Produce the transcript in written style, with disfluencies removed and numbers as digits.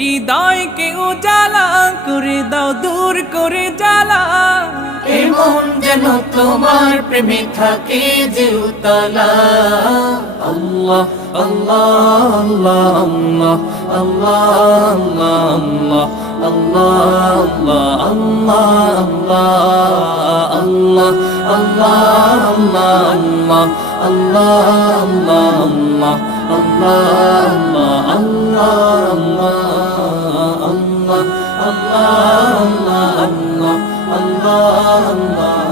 হৃদয়কে উজালা করে দাও, দূর করে জ্বালা। এমন যেন তোমার প্রেমে থাকে যে উতলা। আল্লাহ আল্লাহ আল্লাহ আল্লাহ আল্লাহ আল্লাহ আল্লাহ আল্লাহ আল্লাহ আল্লাহ আল্লাহ আল্লাহ আল্লাহ আল্লাহ আল্লাহ আল্লাহ আল্লাহ আল্লাহ আল্লাহ